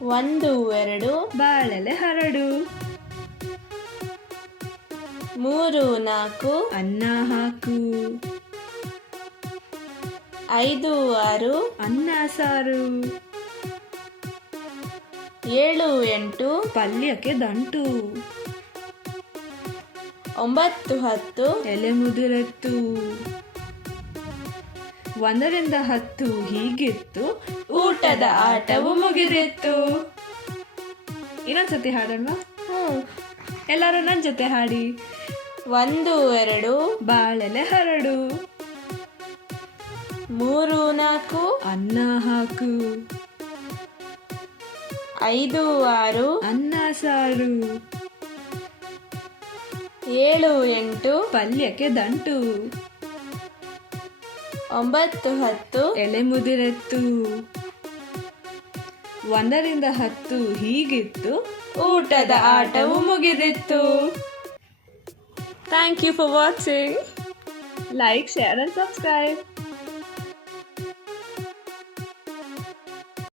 ಒಂದು ಎರಡು ಬಾಳೆಲೆ ಹರಡು. ಮೂರು ನಾಲ್ಕು ಅನ್ನ ಹಾಕು. ಐದು ಆರು ಅನ್ನ ಸಾರು. ಏಳು ಎಂಟು ಪಲ್ಯಕ್ಕೆ ದಂಟು. ಒಂಬತ್ತು ಹತ್ತು ಎಲೆ ಮುದುರೆತ್ತು. 1ರಿಂದ 10 ಹೀಗಿತ್ತು, ಊಟದ ಆಟವು ಮುಗಿದಿತ್ತು. ಇನ್ನೊಂದ್ಸತಿ ಹಾಡೋಣ. ಎಲ್ಲರೂ ನನ್ನ ಜೊತೆ ಹಾಡಿ. ಒಂದು ಎರಡು ಬಾಳೆಲೆ ಹರಡು. ಮೂರು ನಾಲ್ಕು ಅನ್ನ ಹಾಕು. ಐದು ಆರು ಅನ್ನ ಸಾರು. ಏಳು ಎಂಟು ಪಲ್ಯಕ್ಕೆ ದಂಟು. ಒಂಬತ್ತು ಹತ್ತು ಎಲೆ ಮುದಿರೆತ್ತು. 1ರಿಂದ 10 ಹೀಗಿತ್ತು, ಊಟದ ಆಟವು ಮುಗಿದಿತ್ತು. Thank you for watching. Like, share and subscribe.